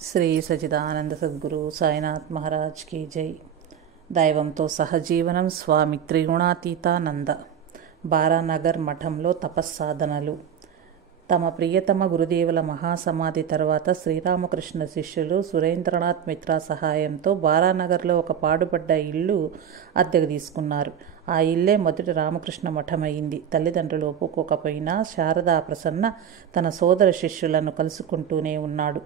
శ్రీ సచిదానంద సద్గురు సాయినాథ్ మహారాజ్ की జై. దైవంతో సహజీవనం స్వామి త్రిగుణాతీతానంద. బారానగర్ మఠంలో తపస్సాధనలు. తమ ప్రియతమ గురుదేవుల మహాసమాధి తర్వాత శ్రీరామకృష్ణ శిష్యులు సురేంద్రనాథ్ మిత్రా సహాయంతో బారానగర్లో ఒక పాడుపడ్డ ఇల్లు అద్దెకు తీసుకున్నారు. ఆ ఇల్లే మొదటి రామకృష్ణ మఠమైంది. తల్లిదండ్రులు ఒప్పుకోకపోయినా శారదా ప్రసన్న తన సోదర శిష్యులను కలుసుకుంటూనే ఉన్నాడు.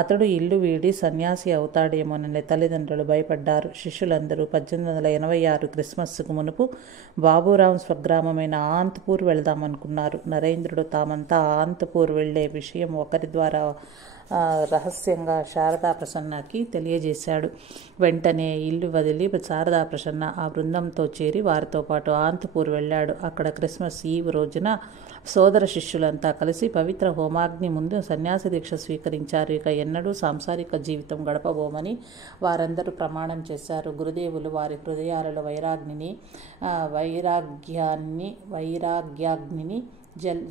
అతడు ఇల్లు వీడి సన్యాసి అవుతాడేమోనని తల్లిదండ్రులు భయపడ్డారు. శిష్యులందరూ 1886 క్రిస్మస్కు మునుపు బాబురాం స్వగ్రామమైన ఆంత్పూర్ వెళదామనుకున్నారు. నరేంద్రుడు తామంతా ఆంత్పూర్ వెళ్లే విషయం ఒకరి ద్వారా రహస్యంగా శారదా ప్రసన్నకి తెలియజేశాడు. వెంటనే ఇల్లు వదిలి శారదా ప్రసన్న ఆ బృందంతో చేరి వారితో పాటు ఆంత్పూర్ వెళ్ళాడు. అక్కడ క్రిస్మస్ ఈవ్ రోజున సోదర శిష్యులంతా కలిసి పవిత్ర హోమాగ్ని ముందు సన్యాసి దీక్ష స్వీకరించారు. ఇక ఎన్నడూ సాంసారిక జీవితం గడపబోమని వారందరూ ప్రమాణం చేశారు. గురుదేవులు వారి హృదయాలలో వైరాగ్యాగ్నిని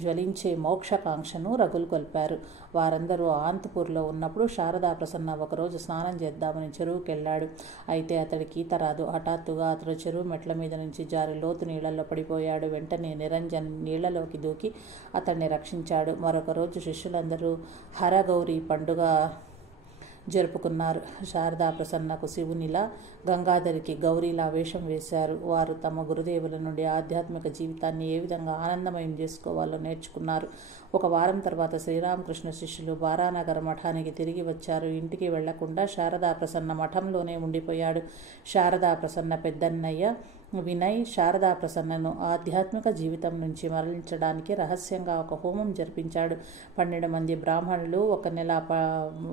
జ్వలించే మోక్షకాంక్షను రగులుకొల్పారు. వారందరూ ఆంత్పూర్లో ఉన్నప్పుడు శారదా ప్రసన్న ఒకరోజు స్నానం చేద్దామని చెరువుకెళ్ళాడు. అయితే అతడికి ఈత రాదు. హఠాత్తుగా అతడు చెరువు మెట్ల మీద నుంచి జారి లోతు నీళ్లలో పడిపోయాడు. వెంటనే నిరంజన్ నీళ్లలోకి దూకి అతన్ని రక్షించాడు. మరొక రోజు శిష్యులందరూ హరగౌరి పండుగ జరుపుకున్నారు. శారదా ప్రసన్నకు శివునిలా, గంగాధరికి గౌరీలా వేషం వేశారు. వారు తమ గురుదేవుల నుండి ఆధ్యాత్మిక జీవితాన్ని ఏ విధంగా ఆనందమయం చేసుకోవాలో నేర్చుకున్నారు. ఒక వారం తర్వాత శ్రీరామకృష్ణ శిష్యులు బారానగర్ మఠానికి తిరిగి వచ్చారు. ఇంటికి వెళ్లకుండా శారదా ప్రసన్న మఠంలోనే ఉండిపోయాడు. శారదా ప్రసన్న పెద్దన్నయ్య వినయ్ శారదా ప్రసన్నను ఆధ్యాత్మిక జీవితం నుంచి మరలించడానికి రహస్యంగా ఒక హోమం జరిపించాడు. 12 మంది బ్రాహ్మణులు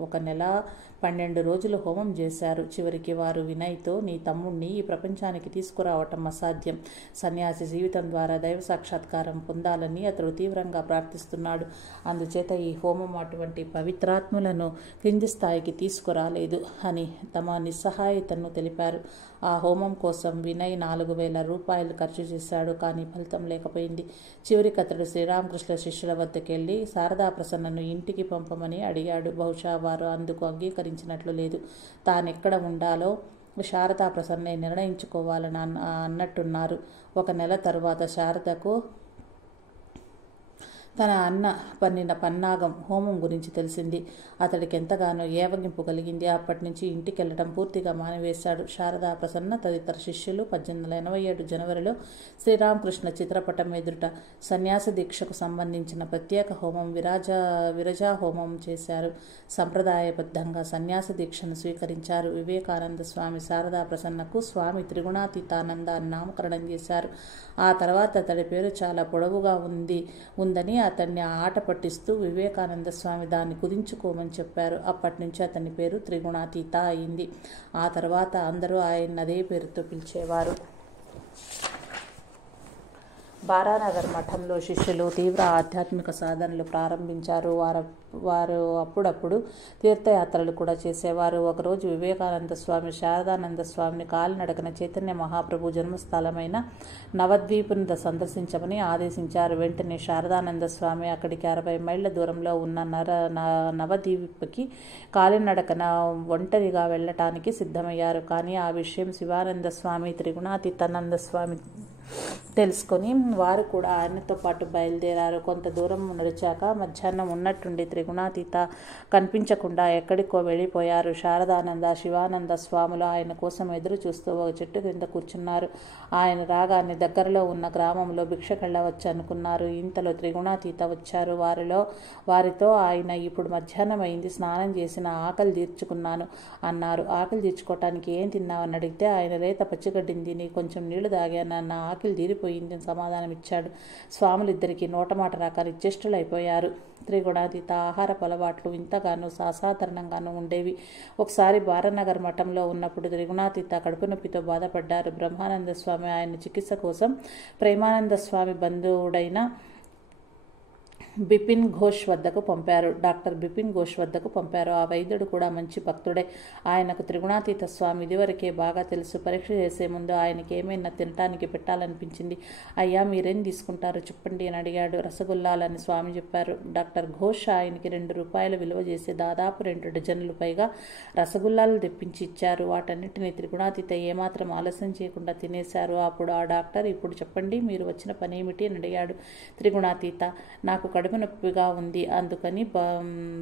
ఒక నెల 12 రోజులు హోమం చేశారు. చివరికి వారు వినయ్తో, నీ తమ్ముణ్ణి ఈ ప్రపంచానికి తీసుకురావటం అసాధ్యం. సన్యాసి జీవితం ద్వారా దైవ సాక్షాత్కారం పొందాలని అతడు తీవ్రంగా ప్రార్థిస్తున్నాడు. అందుచేత ఈ హోమం అటువంటి పవిత్రాత్ములను క్రింది స్థాయికి తీసుకురాలేదు అని తమ నిస్సహాయతను తెలిపారు. ఆ హోమం కోసం వినయ్ 4,000 రూపాయలు ఖర్చు చేశాడు. కానీ ఫలితం లేకపోయింది. చివరికి అతడు శ్రీరామకృష్ణ శిష్యుల వద్దకెళ్ళి శారదా ప్రసన్నను ఇంటికి పంపమని అడిగాడు. బహుశా వారు అందుకు అంగీకరించినట్లు లేదు. తానెక్కడ ఉండాలో శారదా ప్రసన్నే నిర్ణయించుకోవాలని అన్నట్టున్నారు. 1 నెల తరువాత శారదకు తన అన్న పన్నిన పన్నాగం హోమం గురించి తెలిసింది. అతడికి ఎంతగానో ఏవగింపు కలిగింది. అప్పటి నుంచి ఇంటికెళ్లడం పూర్తిగా మానివేశాడు. శారదా ప్రసన్న తదితర శిష్యులు 1887 జనవరిలో శ్రీరామకృష్ణ చిత్రపటం ఎదుట సన్యాస దీక్షకు సంబంధించిన ప్రత్యేక హోమం విరజా హోమం చేశారు. సంప్రదాయబద్ధంగా సన్యాస దీక్షను స్వీకరించారు. వివేకానంద స్వామి శారదా ప్రసన్నకు స్వామి త్రిగుణాతీతానంద అని నామకరణం చేశారు. ఆ తర్వాత అతడి పేరు చాలా పొడవుగా ఉందని అతన్ని ఆట పట్టిస్తూ వివేకానంద స్వామి దాన్ని కుదించుకోమని చెప్పారు. అప్పటి నుంచి అతని పేరు త్రిగుణాతీత అయింది. ఆ తర్వాత అందరూ ఆయన అదే పేరుతో పిలిచేవారు. బారానగర్ మఠంలో శిష్యులు తీవ్ర ఆధ్యాత్మిక సాధనలు ప్రారంభించారు. వారు అప్పుడప్పుడు తీర్థయాత్రలు కూడా చేసేవారు. ఒకరోజు వివేకానంద స్వామి శారదానంద స్వామిని కాలినడకన చైతన్య మహాప్రభు జన్మస్థలమైన నవద్వీపును సందర్శించమని ఆదేశించారు. వెంటనే శారదానంద స్వామి అక్కడికి 60 మైళ్ళ దూరంలో ఉన్న నవద్వీపుకి కాలినడకన ఒంటరిగా వెళ్ళటానికి సిద్ధమయ్యారు. కానీ ఆ విషయం శివానంద స్వామి, త్రిగుణాతీతానంద స్వామి తెలుసుకొని వారు కూడా ఆయనతో పాటు బయలుదేరారు. కొంత దూరం నడిచాక మధ్యాహ్నం ఉన్నట్టుండి త్రిగుణాతీత కనిపించకుండా ఎక్కడికో వెళ్ళిపోయారు. శారదానంద, శివానంద స్వాములు ఆయన కోసం ఎదురు చూస్తూ ఒక చెట్టు కింద కూర్చున్నారు. ఆయన రాగానే దగ్గరలో ఉన్న గ్రామంలో భిక్షకెళ్ళవచ్చు అనుకున్నారు. ఇంతలో త్రిగుణాతీత వచ్చారు. వారితో ఆయన, ఇప్పుడు మధ్యాహ్నం అయింది, స్నానం చేసిన ఆకలి తీర్చుకున్నాను అన్నారు. ఆకలి తీర్చుకోవటానికి ఏం తిన్నావని అడిగితే ఆయన లేత పచ్చిగడ్డిని తిని కొంచెం నీళ్లు తాగానన్న ఆకలి తీరిపోయిందని సమాధానం ఇచ్చాడు. స్వాములిద్దరికీ నోటమాట రాక నిశ్చేష్టులైపోయారు. త్రిగుణాతీత ఆహారపు అలవాట్లు ఇంతగానో అసాధారణంగానూ ఉండేవి. ఒకసారి బారానగర్ మఠంలో ఉన్నప్పుడు త్రిగుణాతీత కడుపు నొప్పితో బాధపడ్డారు. బ్రహ్మానంద స్వామి ఆయన చికిత్స కోసం ప్రేమానంద స్వామి బంధువుడైన బిపిన్ ఘోష్ వద్దకు పంపారు. డాక్టర్ బిపిన్ ఘోష్ వద్దకు పంపారు. ఆ వైద్యుడు కూడా మంచి భక్తుడే. ఆయనకు త్రిగుణాతీత స్వామి ఇదివరకే బాగా తెలుసు. పరీక్ష చేసే ముందు ఆయనకి ఏమైనా తినటానికి పెట్టాలనిపించింది. అయ్యా, మీరేం తీసుకుంటారు చెప్పండి అని అడిగాడు. రసగుల్లాలని స్వామి చెప్పారు. డాక్టర్ ఘోష్ ఆయనకి 2 రూపాయలు విలువ చేసి దాదాపు 2 డజన్లు పైగా రసగుల్లాలు తెప్పించి ఇచ్చారు. వాటన్నిటిని త్రిగుణాతీత ఏమాత్రం ఆలస్యం చేయకుండా తినేశారు. అప్పుడు ఆ డాక్టర్, ఇప్పుడు చెప్పండి మీరు వచ్చిన పనేమిటి అని అడిగాడు. త్రిగుణాతీత, నాకు కడుపు నొప్పిగా ఉంది, అందుకని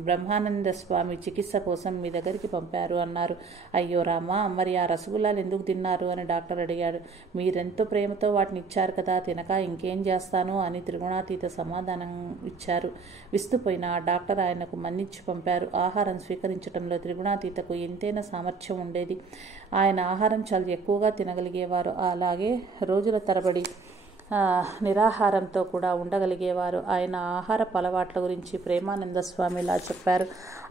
బ్రహ్మానంద స్వామి చికిత్స కోసం మీ దగ్గరికి పంపారు అన్నారు. అయ్యో రామా, మరి ఆ రసగుల్లాలు ఎందుకు తిన్నారు అని డాక్టర్ అడిగాడు. మీరెంతో ప్రేమతో వాటిని ఇచ్చారు కదా, తినక ఇంకేం చేస్తాను అని త్రిగుణాతీత సమాధానం ఇచ్చారు. విస్తుపోయిన ఆ డాక్టర్ ఆయనకు మన్నించి పంపారు. ఆహారం స్వీకరించడంలో త్రిగుణాతీతకు ఎంతైనా సామర్థ్యం ఉండేది. ఆయన ఆహారం చాలా ఎక్కువగా తినగలిగేవారు. అలాగే రోజుల తరబడి నిరాహారంతో కూడా ఉండగలిగేవారు. ఆయన ఆహారపు అలవాట్ల గురించి ప్రేమానంద స్వామి ఇలా చెప్పారు.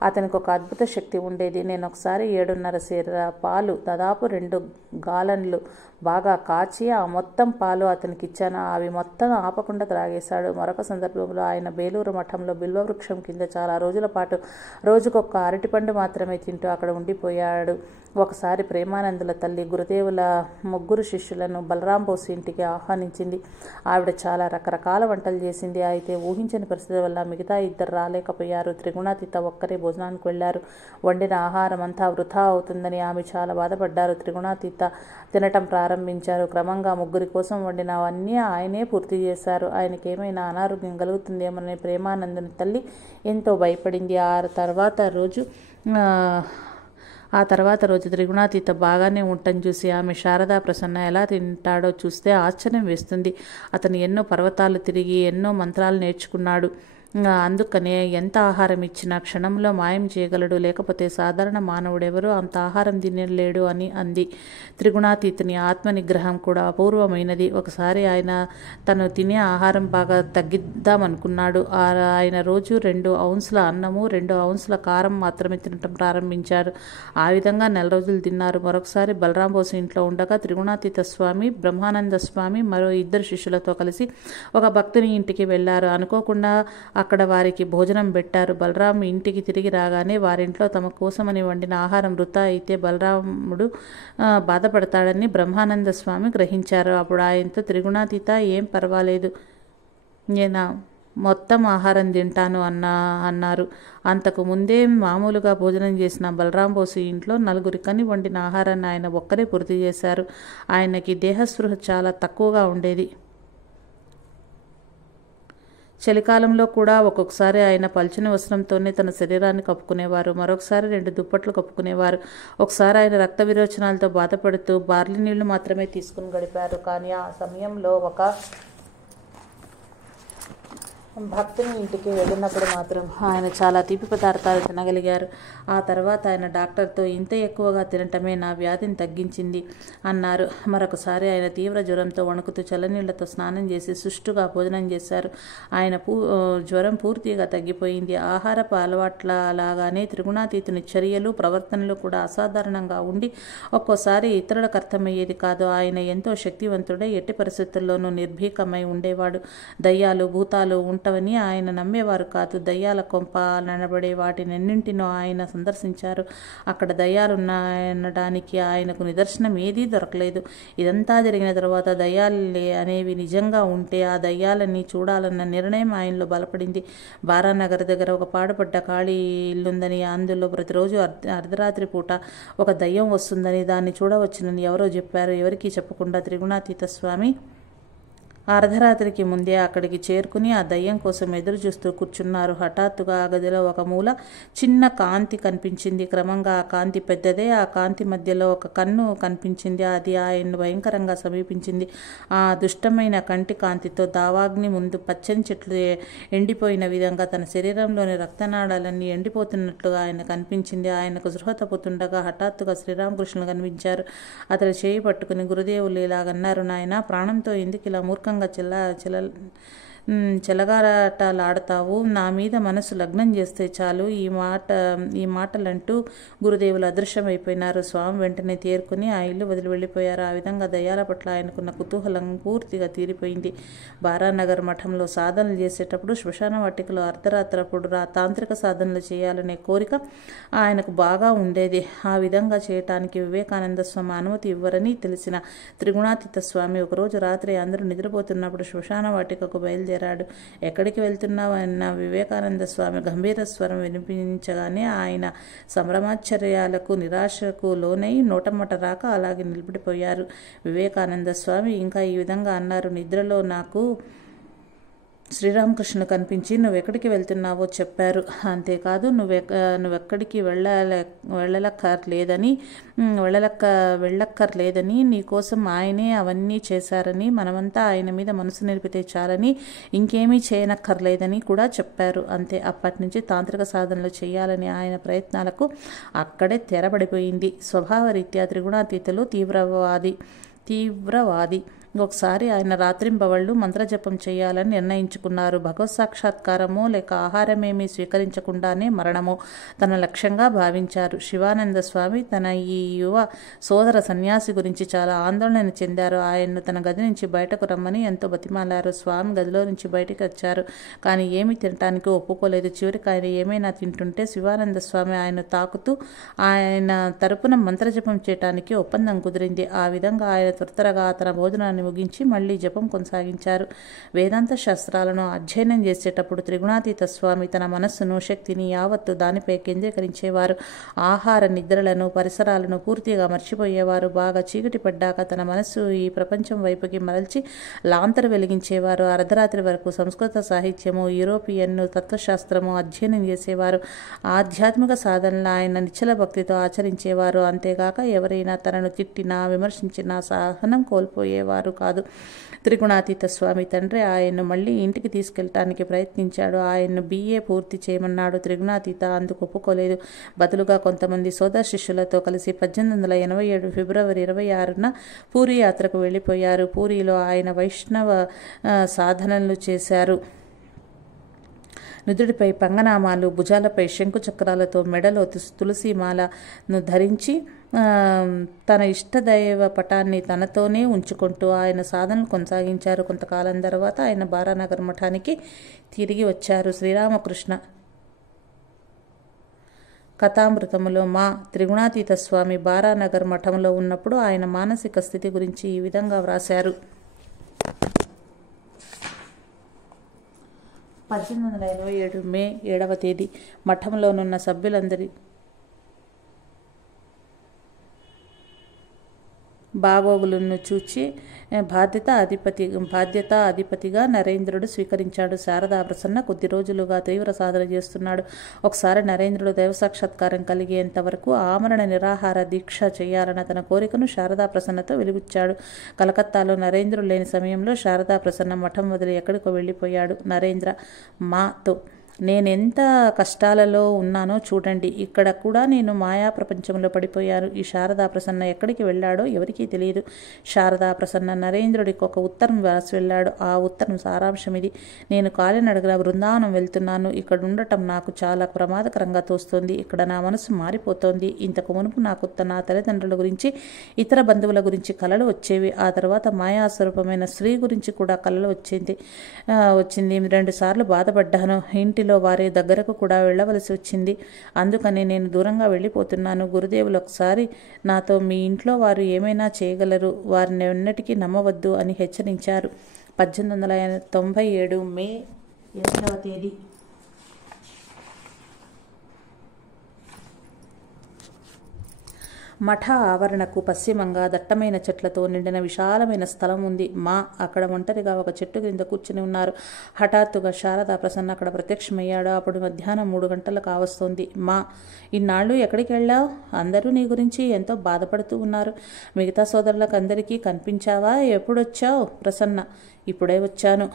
అతనికి ఒక అద్భుత శక్తి ఉండేది. నేను ఒకసారి 7.5 సేర్ల పాలు, దాదాపు 2 గాలన్లు బాగా కాచి ఆ మొత్తం పాలు అతనికి ఇచ్చాను. అవి మొత్తం ఆపకుండా త్రాగేశాడు. మరొక సందర్భంలో ఆయన బేలూరు మఠంలో బిల్వవృక్షం కింద చాలా రోజుల పాటు రోజుకొక అరటిపండు మాత్రమే తింటూ అక్కడ ఉండిపోయాడు. ఒకసారి ప్రేమానందుల తల్లి గురుదేవుల 3 శిష్యులను బలరాం బోసు ఇంటికి ఆహ్వానించింది. ఆవిడ చాలా రకరకాల వంటలు చేసింది. అయితే ఊహించని పరిస్థితి వల్ల మిగతా 2 రాలేకపోయారు. త్రిగుణాతీత ఒక్కరే భోజనానికి వెళ్లారు. వండిన ఆహారం అంతా వృధా అవుతుందని ఆమె చాలా బాధపడ్డారు. త్రిగుణాతీత తినటం ప్రారంభించారు. క్రమంగా 3 కోసం వండినవన్నీ ఆయనే పూర్తి చేశారు. ఆయనకేమైనా అనారోగ్యం కలుగుతుందేమోనని ప్రేమానందుని తల్లి ఎంతో భయపడింది. ఆ తర్వాత రోజు త్రిగుణాతీత బాగానే ఉండటం చూసి ఆమె శారదా ప్రసన్న ఎలా తింటాడో చూస్తే ఆశ్చర్యం వేస్తుంది. అతను ఎన్నో పర్వతాలు తిరిగి ఎన్నో మంత్రాలు నేర్చుకున్నాడు. అందుకనే ఎంత ఆహారం ఇచ్చినా క్షణంలో మాయం చేయగలడు. లేకపోతే సాధారణ మానవుడెవరూ అంత ఆహారం తినలేడు అని అంది. త్రిగుణాతీతుని ఆత్మనిగ్రహం కూడా అపూర్వమైనది. ఒకసారి ఆయన తను తినే ఆహారం బాగా తగ్గిద్దామనుకున్నాడు. ఆయన రోజు 2 ఔన్సుల అన్నము 2 ఔన్సుల కారం మాత్రమే తినటం ప్రారంభించారు. ఆ విధంగా 4 రోజులు తిన్నారు. మరొకసారి బలరాం బోసు ఇంట్లో ఉండగా త్రిగుణాతీత స్వామి, బ్రహ్మానంద స్వామి మరో 2 శిష్యులతో కలిసి ఒక భక్తుని ఇంటికి వెళ్లారు. అనుకోకుండా అక్కడ వారికి భోజనం పెట్టారు. బలరాం ఇంటికి తిరిగి రాగానే వారింట్లో తమ కోసమని వండిన ఆహారం వృధా అయితే బలరాముడు బాధపడతాడని బ్రహ్మానంద స్వామి గ్రహించారు. అప్పుడు ఆయనతో, త్రిగుణాతీత, ఏం పర్వాలేదు, నేను మొత్తం ఆహారం తింటాను అన్నారు. అంతకు ముందే మామూలుగా భోజనం చేసిన బలరాం బోసు ఇంట్లో 4 వండిన ఆహారాన్ని ఆయన ఒక్కరే పూర్తి చేశారు. ఆయనకి దేహస్పృహ చాలా తక్కువగా ఉండేది. చలికాలంలో కూడా ఒక్కొక్కసారి ఆయన పల్చని వస్త్రంతోనే తన శరీరాన్ని కప్పుకునేవారు. మరొకసారి 2 దుప్పట్లు కప్పుకునేవారు. ఒకసారి ఆయన రక్త విరోచనాలతో బాధపడుతూ బార్లీ నీళ్లు మాత్రమే తీసుకుని గడిపారు. కానీ ఆ సమయంలో ఒక భక్తుని ఇంటికి వెళ్ళినప్పుడు మాత్రం ఆయన చాలా తీపి పదార్థాలు తినగలిగారు. ఆ తర్వాత ఆయన డాక్టర్తో, ఇంత ఎక్కువగా తినటమే నా వ్యాధిని తగ్గించింది అన్నారు. మరొకసారి ఆయన తీవ్ర జ్వరంతో వణుకుతూ చల్లనీళ్లతో స్నానం చేసి సుష్టుగా భోజనం చేశారు. ఆయన జ్వరం పూర్తిగా తగ్గిపోయింది. ఆహారపు అలవాట్ల లాగానే త్రిగుణాతీతుని చర్యలు ప్రవర్తనలు కూడా అసాధారణంగా ఉండి ఒక్కోసారి ఇతరులకు అర్థమయ్యేది కాదు. ఆయన ఎంతో శక్తివంతుడై ఎట్టి పరిస్థితుల్లోనూ నిర్భీకమై ఉండేవాడు. దయ్యాలు భూతాలు ఉంటవని ఆయన నమ్మేవారు కాదు. దయ్యాల కొంప అనబడే వాటినన్నింటినో ఆయన సందర్శించారు. అక్కడ దయ్యాలున్నాయనడానికి ఆయనకు నిదర్శనం ఏదీ దొరకలేదు. ఇదంతా జరిగిన తర్వాత దయ్యాలే అనేవి నిజంగా ఉంటే ఆ దయ్యాలని చూడాలన్న నిర్ణయం ఆయనలో బలపడింది. బారానగర్ దగ్గర ఒక పాడుపడ్డ ఖాళీ ఇల్లుందని, అందులో ప్రతిరోజు అర్ధరాత్రి పూట ఒక దయ్యం వస్తుందని, దాన్ని చూడవచ్చునని ఎవరో చెప్పారు. ఎవరికీ చెప్పకుండా త్రిగుణాతీత స్వామి అర్ధరాత్రికి ముందే అక్కడికి చేరుకుని ఆ దయ్యం కోసం ఎదురు చూస్తూ కూర్చున్నారు. హఠాత్తుగా ఆ గదిలో ఒక మూల చిన్న కాంతి కనిపించింది. క్రమంగా ఆ కాంతి పెద్దదే. ఆ కాంతి మధ్యలో ఒక కన్ను కనిపించింది. అది ఆయన్ను భయంకరంగా సమీపించింది. ఆ దుష్టమైన కంటి కాంతితో దావాగ్ని ముందు పచ్చని చెట్లు ఎండిపోయిన విధంగా తన శరీరంలోని రక్తనాళాలన్నీ ఎండిపోతున్నట్లుగా ఆయన కనిపించింది. ఆయనకు సృహ తప్పుతుండగా హఠాత్తుగా శ్రీరామకృష్ణులు కనిపించారు. అతడు చేయి పట్టుకుని గురుదేవులు ఇలాగన్నారు, నాయన, ప్రాణంతో ఎందుకు ఇలా మూర్ఖంగా చెలగాటలాడతావు, నా మీద మనసు లగ్నం చేస్తే చాలు, ఈ మాటలంటూ గురుదేవులు అదృశ్యమైపోయినారు. స్వామి వెంటనే తేరుకుని ఆ ఇల్లు వదిలి వెళ్ళిపోయారు. ఆ విధంగా దయ్యాల పట్ల ఆయనకున్న కుతూహలం పూర్తిగా తీరిపోయింది. బారానగర్ మఠంలో సాధనలు చేసేటప్పుడు శ్మశాన వాటికలో అర్ధరాత్రప్పుడు తాంత్రిక సాధనలు చేయాలనే కోరిక ఆయనకు బాగా ఉండేది. ఆ విధంగా చేయటానికి వివేకానంద స్వామి అనుమతి ఇవ్వరని తెలిసిన త్రిగుణాతీత స్వామి ఒకరోజు రాత్రి అందరూ నిద్రపోతున్నప్పుడు శ్మశాన వాటికకు బయలుదేరాడు. ఎక్కడికి వెళ్తున్నావు అన్న వివేకానంద స్వామి గంభీర స్వరం వినిపించగానే ఆయన సంభ్రమాశ్చర్యాలకు నిరాశకు లోనై నోటమ్మట రాక అలాగే నిలబడిపోయారు. వివేకానంద స్వామి ఇంకా ఈ విధంగా అన్నారు, నిద్రలో నాకు శ్రీరామకృష్ణుడు కనిపించి నువ్వెక్కడికి వెళ్తున్నావో చెప్పారు. అంతేకాదు నువ్వెక్కడికి వెళ్ళక్కర్లేదని నీకోసం ఆయనే అవన్నీ చేశారని, మనమంతా ఆయన మీద మనసు నిలిపితే చాలని, ఇంకేమీ చేయనక్కర్లేదని కూడా చెప్పారు. అంతే. అప్పటి నుంచి తాంత్రిక సాధనలు చేయాలని ఆయన ప్రయత్నాలకు అక్కడే తెరబడిపోయింది. స్వభావరీత్యా త్రిగుణాతీతులు తీవ్రవాది. ఒకసారి ఆయన రాత్రింబవళ్ళు మంత్రజపం చేయాలని నిర్ణయించుకున్నారు. భగవత్ సాక్షాత్కారమో లేక ఆహారమేమీ స్వీకరించకుండానే మరణమో తన లక్ష్యంగా భావించారు. శివానంద స్వామి తన ఈ యువ సోదర సన్యాసి గురించి చాలా ఆందోళన చెందారు. ఆయన్ను తన గది నుంచి బయటకు రమ్మని ఎంతో బతిమాలారు. స్వామి గదిలో నుంచి బయటకు వచ్చారు, కానీ ఏమీ తినటానికి ఒప్పుకోలేదు. చివరికి ఆయన ఏమైనా తింటుంటే శివానంద స్వామి ఆయన తాకుతూ ఆయన తరపున మంత్రజపం చేయటానికి ఒప్పందం కుదిరింది. ఆ విధంగా ఆయన త్వరగా తన భోజనాన్ని ముగించి మళ్లీ జపం కొనసాగించారు. వేదాంత శాస్త్రాలను అధ్యయనం చేసేటప్పుడు త్రిగుణాతీత స్వామి తన మనస్సును, శక్తిని యావత్తు దానిపై కేంద్రీకరించేవారు. ఆహార నిద్రలను, పరిసరాలను పూర్తిగా మర్చిపోయేవారు. బాగా చీకటి పడ్డాక తన మనస్సు ఈ ప్రపంచం వైపుకి మరల్చి లాంతరు వెలిగించేవారు. అర్ధరాత్రి వరకు సంస్కృత సాహిత్యము, యూరోపియన్ తత్వశాస్త్రము అధ్యయనం చేసేవారు. ఆధ్యాత్మిక సాధనలు ఆయన నిశ్చల భక్తితో ఆచరించేవారు. అంతేగాక ఎవరైనా తనను తిట్టినా, విమర్శించినా సహనం కోల్పోయేవారు కాదు. త్రిగుణాతీత స్వామి తండ్రి ఆయన్ను మళ్ళీ ఇంటికి తీసుకెళ్ళటానికి ప్రయత్నించాడు. ఆయన్ను BA పూర్తి చేయమన్నాడు. త్రిగుణాతీత అందుకు ఒప్పుకోలేదు. బదులుగా కొంతమంది సోదర శిష్యులతో కలిసి 1887 ఫిబ్రవరి 26న పూరీ యాత్రకు వెళ్ళిపోయారు. పూరీలో ఆయన వైష్ణవ సాధనలు చేశారు. నుదుడిపై పంగనామాలు, భుజాలపై శంకుచక్రాలతో, మెడలో తులసిమాలను ధరించి తన ఇష్టదైవ పటాన్ని తనతోనే ఉంచుకుంటూ ఆయన సాధనలు కొనసాగించారు. కొంతకాలం తర్వాత ఆయన బారానగర్ మఠానికి తిరిగి వచ్చారు. శ్రీరామకృష్ణ కథామృతములో మా త్రిగుణాతీత స్వామి బారానగర్ మఠంలో ఉన్నప్పుడు ఆయన మానసిక స్థితి గురించి ఈ విధంగా వ్రాశారు. 1887 మే 7వ తేదీ మఠంలోనున్న సభ్యులందరి బాగోగులను చూచి బాధ్యతా అధిపతిగా నరేంద్రుడు స్వీకరించాడు. శారదా ప్రసన్న కొద్ది రోజులుగా తీవ్ర సాధన చేస్తున్నాడు. ఒకసారి నరేంద్రుడు దైవ సాక్షాత్కారం కలిగేంత వరకు ఆమరణ నిరాహార దీక్ష చేయాలన్న తన కోరికను శారదా ప్రసన్నతో వెలిబుచ్చాడు. కలకత్తాలో నరేంద్రుడు లేని సమయంలో శారదా ప్రసన్న మఠం వదిలి ఎక్కడికో వెళ్ళిపోయాడు. నరేంద్ర మాతో నేనెంత కష్టాలలో ఉన్నానో చూడండి, ఇక్కడ కూడా నేను మాయా ప్రపంచంలో పడిపోయాను. ఈ శారదా ప్రసన్న ఎక్కడికి వెళ్ళాడో ఎవరికీ తెలియదు. శారదా ప్రసన్న నరేంద్రుడికి ఒక ఉత్తరం రాసి వెళ్ళాడు. ఆ ఉత్తరం సారాంశం ఇది: నేను కాలినడగల బృందావనం వెళ్తున్నాను. ఇక్కడ ఉండటం నాకు చాలా ప్రమాదకరంగా తోస్తుంది. ఇక్కడ నా మనసు మారిపోతోంది. ఇంతకు మునుపు నాకు నా తల్లిదండ్రుల గురించి, ఇతర బంధువుల గురించి కలలు వచ్చేవి. ఆ తర్వాత మాయాస్వరూపమైన స్త్రీ గురించి కూడా కలలు వచ్చింది. 2 సార్లు బాధపడ్డాను. ఇంటిలో వారి దగ్గరకు కూడా వెళ్ళవలసి వచ్చింది. అందుకని నేను దూరంగా వెళ్ళిపోతున్నాను. గురుదేవులు ఒకసారి నాతో మీ ఇంట్లో వారు ఏమైనా చేయగలరు, వారిని ఎన్నటికీ నమ్మవద్దు అని హెచ్చరించారు. 1897 మే 8వ తేదీ మఠ ఆవరణకు పశ్చిమంగా దట్టమైన చెట్లతో నిండిన విశాలమైన స్థలం ఉంది. అక్కడ ఒంటరిగా ఒక చెట్టు క్రింద కూర్చుని ఉన్నారు. హఠాత్తుగా శారదా ప్రసన్న అక్కడ ప్రత్యక్షమయ్యాడు. అప్పుడు మధ్యాహ్నం 3 గంటలు కావస్తోంది. ఇన్నాళ్ళు ఎక్కడికి వెళ్ళావు? అందరూ నీ గురించి ఎంతో బాధపడుతూ ఉన్నారు. మిగతా సోదరులకు అందరికీ కనిపించావా? ఎప్పుడొచ్చావు? ప్రసన్న: ఇప్పుడే వచ్చాను.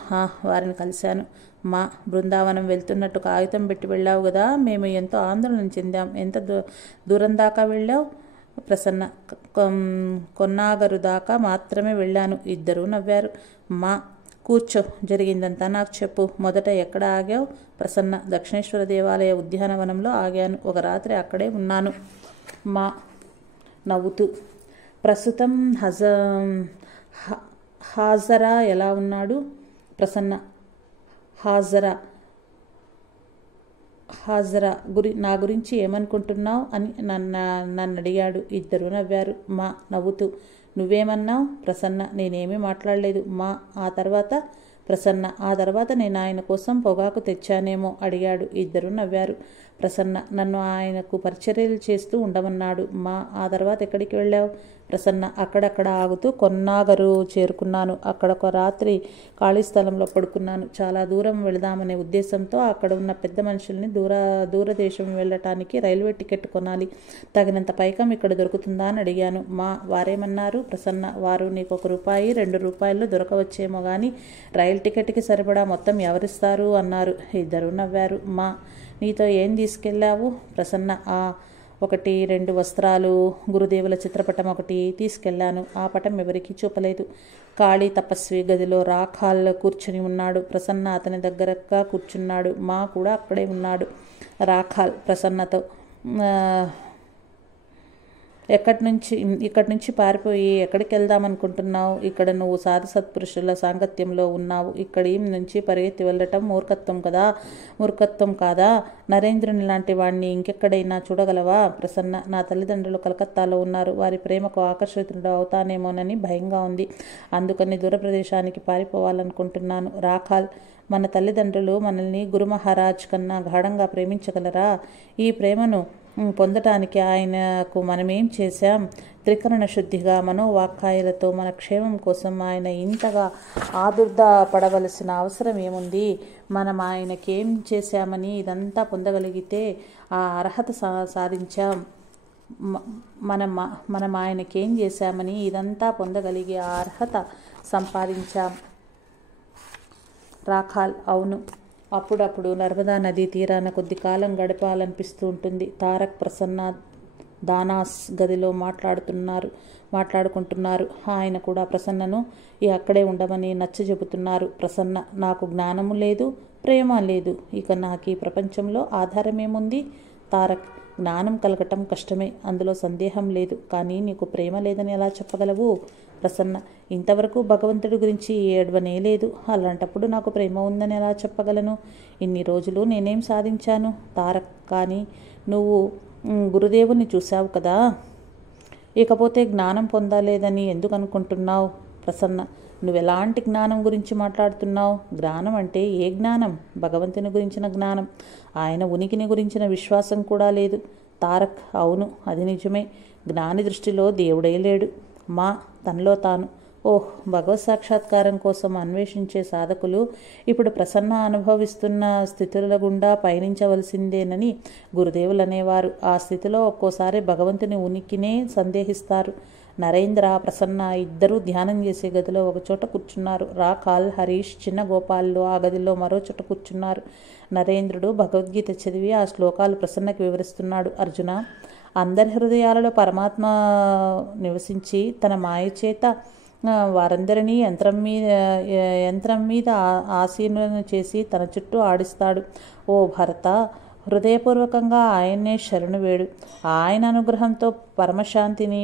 వారిని కలిశాను. బృందావనం వెళ్తున్నట్టు కాగితం పెట్టి వెళ్ళావు కదా, మేము ఎంతో ఆందోళన చెందాం. ఎంత దూరం దాకా వెళ్ళావు? ప్రసన్న: కొన్నాగరు దాకా మాత్రమే వెళ్ళాను. ఇద్దరూ నవ్వారు. కూర్చో, జరిగిందంతా నాకు చెప్పు. మొదట ఎక్కడ ఆగావు? ప్రసన్న. దక్షిణేశ్వర దేవాలయ ఉద్యానవనంలో ఆగాను. ఒక రాత్రి అక్కడే ఉన్నాను. మా నవ్వుతూ. ప్రస్తుతం హాజరా ఎలా ఉన్నాడు? ప్రసన్న. హాజరా నా గురించి ఏమనుకుంటున్నావు అని నన్ను అడిగాడు. ఇద్దరు నవ్వారు. మా నవ్వుతూ. నువ్వేమన్నావు? ప్రసన్న. నేనేమీ మాట్లాడలేదు. మా ఆ తర్వాత? ప్రసన్న. ఆ తర్వాత నేను ఆయన కోసం పొగాకు తెచ్చానేమో అడిగాడు. ఇద్దరు నవ్వారు. ప్రసన్న. నన్ను ఆయనకు పరిచర్యలు చేస్తూ ఉండమన్నాడు. మా ఆ తర్వాత ఎక్కడికి వెళ్ళావు? ప్రసన్న. అక్కడక్కడ ఆగుతూ కొన్నాగరు చేరుకున్నాను. అక్కడ ఒక రాత్రి ఖాళీ స్థలంలో పడుకున్నాను. చాలా దూరం వెళదామనే ఉద్దేశంతో అక్కడ ఉన్న పెద్ద మనుషుల్ని దూరదేశం వెళ్ళటానికి రైల్వే టికెట్ కొనాలి. తగినంత పైకం ఇక్కడ దొరుకుతుందా అని అడిగాను. మా వారేమన్నారు? ప్రసన్న. వారు నీకు ₹1 ₹2 దొరకవచ్చేమో కానీ రైలు టికెట్కి సరిపడా మొత్తం ఎవరిస్తారు అన్నారు. ఇద్దరు నవ్వారు. మా నీతో ఏం తీసుకెళ్ళావు? ప్రసన్న. 1-2 వస్త్రాలు, గురుదేవుల చిత్రపటం ఒకటి తీసుకెళ్లాను. ఆ పటం ఎవరికీ చూపలేదు. ఖాళీ తపస్వి గదిలో రాఖాల్ కూర్చుని ఉన్నాడు. ప్రసన్న అతని దగ్గరగా కూర్చున్నాడు. మా కూడా అక్కడే ఉన్నాడు. రాఖాల్ ప్రసన్నతో, ఇక్కడి నుంచి పారిపోయి ఎక్కడికి వెళ్దామనుకుంటున్నావు? ఇక్కడ నువ్వు సాధు సత్పురుషుల సాంగత్యంలో ఉన్నావు. ఇక్కడి నుంచి పరిగెత్తి వెళ్ళటం మూర్ఖత్వం కాదా? నరేంద్రుని లాంటి వాణ్ణి ఇంకెక్కడైనా చూడగలవా? ప్రసన్న. నా తల్లిదండ్రులు కలకత్తాలో ఉన్నారు. వారి ప్రేమకు ఆకర్షితుడు అవుతానేమోనని భయంగా ఉంది. అందుకని దూర ప్రదేశానికి పారిపోవాలనుకుంటున్నాను. రాఖాల్. మన తల్లిదండ్రులు మనల్ని గురు మహారాజ్ కన్నా గాఢంగా ప్రేమించగలరా? ఈ ప్రేమను పొందటానికి ఆయనకు మనమేం చేశాం? త్రికరణ శుద్ధిగా మనోవాక్కాయలతో మన క్షేమం కోసం ఆయన ఇంతగా ఆదుర్ద పడవలసిన అవసరం ఏముంది? మనం ఆయనకేం చేశామని ఇదంతా పొందగలిగితే ఆ అర్హత సాధించాం? మనం ఆయనకేం చేశామని ఇదంతా పొందగలిగే ఆ అర్హత సంపాదించాం? రాఖాల్. అవును. అప్పుడప్పుడు నర్మదా నదీ తీరాన కొద్ది కాలం గడపాలనిపిస్తూ ఉంటుంది. తారక్, ప్రసన్న దానాస్ గదిలో మాట్లాడుకుంటున్నారు. ఆయన కూడా ప్రసన్నను అక్కడే ఉండమని నచ్చజెబుతున్నారు. ప్రసన్న. నాకు జ్ఞానము లేదు, ప్రేమ లేదు. ఇక నాకు ఈ ప్రపంచంలో ఆధారమేముంది? తారక్. జ్ఞానం కలగటం కష్టమే, అందులో సందేహం లేదు. కానీ నీకు ప్రేమ లేదని ఎలా చెప్పగలవు? ప్రసన్న. ఇంతవరకు భగవంతుడి గురించి ఏడవనే లేదు. అలాంటప్పుడు నాకు ప్రేమ ఉందని ఎలా చెప్పగలను? ఇన్ని రోజులు నేనేం సాధించాను? తారక్. కానీ నువ్వు గురుదేవుని చూశావు కదా. ఇకపోతే జ్ఞానం పొందలేదని ఎందుకు అనుకుంటున్నావు? ప్రసన్న. నువ్వెలాంటి జ్ఞానం గురించి మాట్లాడుతున్నావు? జ్ఞానం అంటే ఏ జ్ఞానం? భగవంతుని గురించిన జ్ఞానం. ఆయన ఉనికిని గురించిన విశ్వాసం కూడా లేదు. తారక్. అవును, అది నిజమే. జ్ఞాని దృష్టిలో దేవుడే లేడు. మా తనలో తాను. ఓహ్, భగవత్ సాక్షాత్కారం కోసం అన్వేషించే సాధకులు ఇప్పుడు ప్రసన్న అనుభవిస్తున్న స్థితుల గుండా పయనించవలసిందేనని గురుదేవులు అనేవారు. ఆ స్థితిలో ఒక్కోసారి భగవంతుని ఉనికినే సందేహిస్తారు. నరేంద్ర, ప్రసన్న ఇద్దరూ ధ్యానం చేసే గదిలో ఒకచోట కూర్చున్నారు. రాఖాల్, హరీష్, చిన్న గోపాల్లో ఆ గదిలో మరో చోట కూర్చున్నారు. నరేంద్రుడు భగవద్గీత చదివి ఆ శ్లోకాలు ప్రసన్నకి వివరిస్తున్నాడు. అర్జున, అందరి హృదయాలలో పరమాత్మ నివసించి తన మాయ చేత వారందరినీ యంత్రం మీద ఆసీనులను చేసి తన చుట్టూ ఆడిస్తాడు. ఓ భరత, హృదయపూర్వకంగా ఆయన్నే శరణు వేడు. ఆయన అనుగ్రహంతో పరమశాంతిని,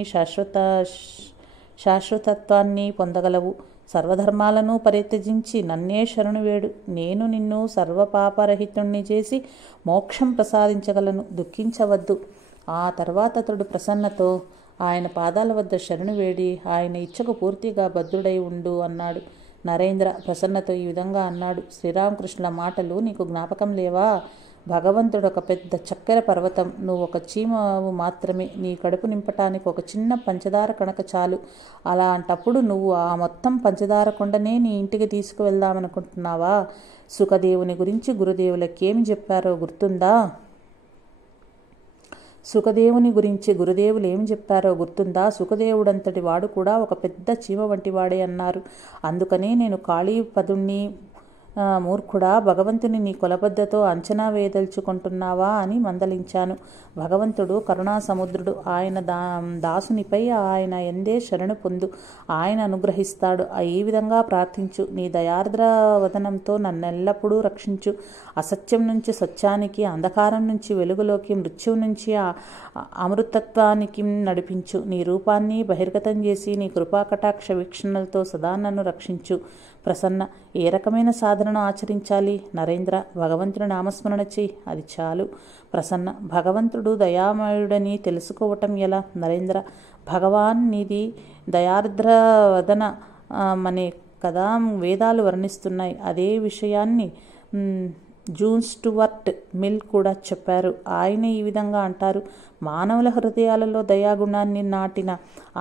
శాశ్వతత్వాన్ని పొందగలవు. సర్వధర్మాలను పరిత్యజించి నన్నే శరణు వేడు. నేను నిన్ను సర్వపాపరహితుణ్ణి చేసి మోక్షం ప్రసాదించగలను. దుఃఖించవద్దు. ఆ తర్వాత అతడు ప్రసన్నతో ఆయన పాదాల వద్ద శరణు వేడి ఆయన ఇచ్చకు పూర్తిగా బద్ధుడై ఉండు అన్నాడు. నరేంద్ర ప్రసన్నతో ఈ విధంగా అన్నాడు. శ్రీరామకృష్ణుల మాటలు నీకు జ్ఞాపకం లేవా? భగవంతుడు ఒక పెద్ద చక్కెర పర్వతం, నువ్వు ఒక చీమవు మాత్రమే. నీ కడుపు నింపటానికి ఒక చిన్న పంచదార కణక చాలు. అలాంటప్పుడు నువ్వు ఆ మొత్తం పంచదార కొండనే నీ ఇంటికి తీసుకువెళ్దామనుకుంటున్నావా? సుఖదేవుని గురించి గురుదేవులకేమి చెప్పారో గుర్తుందా? సుఖదేవుని గురించి గురుదేవులు ఏం చెప్పారో గుర్తుందా? సుఖదేవుడంతటి వాడు కూడా ఒక పెద్ద చీమ వంటి వాడే అన్నారు. అందుకనే నేను కాళీపదుణ్ణి మూర్ఖుడా, భగవంతుని నీ కొలబద్దతో అంచనా వేయదలుచుకుంటున్నావా అని మందలించాను. భగవంతుడు కరుణాసముద్రుడు. ఆయన దాసునిపై ఆయన ఎందే శరణు పొందు, ఆయన అనుగ్రహిస్తాడు. ఈ విధంగా ప్రార్థించు. నీ దయార్ద్ర వదనంతో నన్నెల్లప్పుడూ రక్షించు. అసత్యం నుంచి సత్యానికి, అంధకారం నుంచి వెలుగులోకి, మృత్యువు నుంచి అమృతత్వానికి నడిపించు. నీ రూపాన్ని బహిర్గతం చేసి నీ కృపాకటాక్ష వీక్షణలతో సదా నన్ను రక్షించు. ప్రసన్న, ఏ రకమైన సాధనను ఆచరించాలి? నరేంద్ర, భగవంతుని నామస్మరణ చెయ్యి, అది చాలు. ప్రసన్న, భగవంతుడు దయామయుడని తెలుసుకోవటం ఎలా? నరేంద్ర, భగవాన్ నీది దయార్ద్ర వదన మనే కదా వేదాలు వర్ణిస్తున్నాయి. అదే విషయాన్ని జూన్ స్టూవర్ట్ మిల్ కూడా చెప్పారు. ఆయన ఈ విధంగా అంటారు: మానవుల హృదయాలలో దయాగుణాన్ని నాటిన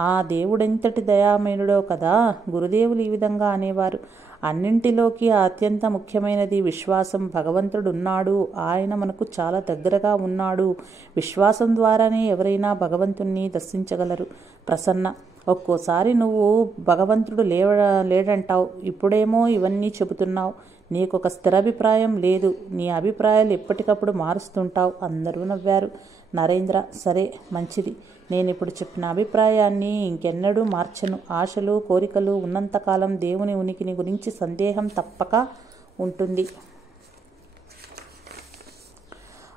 ఆ దేవుడెంతటి దయామయుడో కదా. గురుదేవులు ఈ విధంగా అనేవారు: అన్నింటిలోకి అత్యంత ముఖ్యమైనది విశ్వాసం. భగవంతుడు ఉన్నాడు, ఆయన మనకు చాలా దగ్గరగా ఉన్నాడు. విశ్వాసం ద్వారానే ఎవరైనా భగవంతుణ్ణి దర్శించగలరు. ప్రసన్న, ఒక్కోసారి నువ్వు భగవంతుడు లేడంటావు, ఇప్పుడేమో ఇవన్నీ చెబుతున్నావు. నీకొక స్థిరాభిప్రాయం లేదు. నీ అభిప్రాయాలు ఎప్పటికప్పుడు మారుస్తుంటావు. అందరూ నవ్వారు. నరేంద్ర, సరే, మంచిది. నేనిప్పుడు చెప్పిన అభిప్రాయాన్ని ఇంకెన్నడూ మార్చను. ఆశలు, కోరికలు ఉన్నంతకాలం దేవుని ఉనికిని గురించి సందేహం తప్పక ఉంటుంది.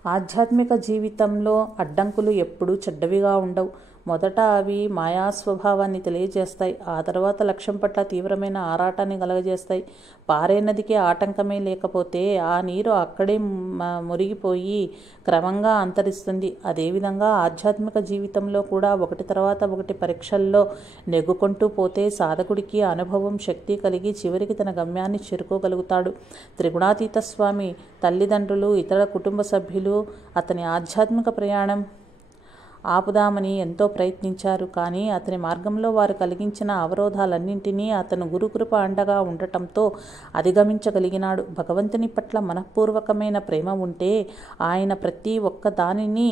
ఆధ్యాత్మిక జీవితంలో అడ్డంకులు ఎప్పుడూ చెడ్డవిగా ఉండవు. మొదట అవి మాయాస్వభావాన్ని తెలియజేస్తాయి. ఆ తర్వాత లక్ష్యం పట్ల తీవ్రమైన ఆరాటాన్ని కలగజేస్తాయి. పారే నదికి ఆటంకమే లేకపోతే ఆ నీరు అక్కడే మురిగిపోయి క్రమంగా అంతరిస్తుంది. అదేవిధంగా ఆధ్యాత్మిక జీవితంలో కూడా ఒకటి తర్వాత ఒకటి పరీక్షల్లో నెగ్గుకుంటూ పోతే సాధకుడికి అనుభవం, శక్తి కలిగి చివరికి తన గమ్యాన్ని చేరుకోగలుగుతాడు. త్రిగుణాతీత స్వామి తల్లిదండ్రులు, ఇతర కుటుంబ సభ్యులు అతని ఆధ్యాత్మిక ప్రయాణం ఆపుదామని ఎంతో ప్రయత్నించారు. కానీ అతని మార్గంలో వారు కలిగించిన అవరోధాలన్నింటినీ అతను గురుకృప అండగా ఉండటంతో అధిగమించగలిగినాడు. భగవంతుని పట్ల మనఃపూర్వకమైన ప్రేమ ఉంటే ఆయన ప్రతి ఒక్క దానిని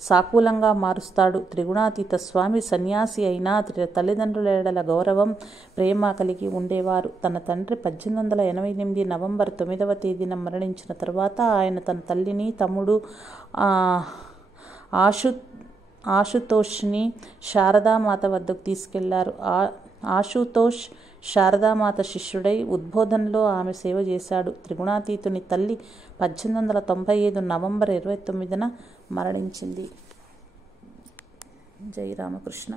సాకూలంగా మారుస్తాడు. త్రిగుణాతీత స్వామి సన్యాసి అయినా తల్లిదండ్రుల ఎడల గౌరవం, ప్రేమ కలిగి ఉండేవారు. తన తండ్రి 1888 నవంబర్ 9వ తేదీన మరణించిన తర్వాత ఆయన తన తల్లిని, తమ్ముడు ఆశుతోష్ని శారదామాత వద్దకు తీసుకెళ్లారు. ఆశుతోష్ శారదామాత శిష్యుడై ఉద్బోధనలో ఆమె సేవ చేశాడు. త్రిగుణాతీతుని తల్లి 1895 నవంబర్ 29న మరణించింది. జై రామకృష్ణ.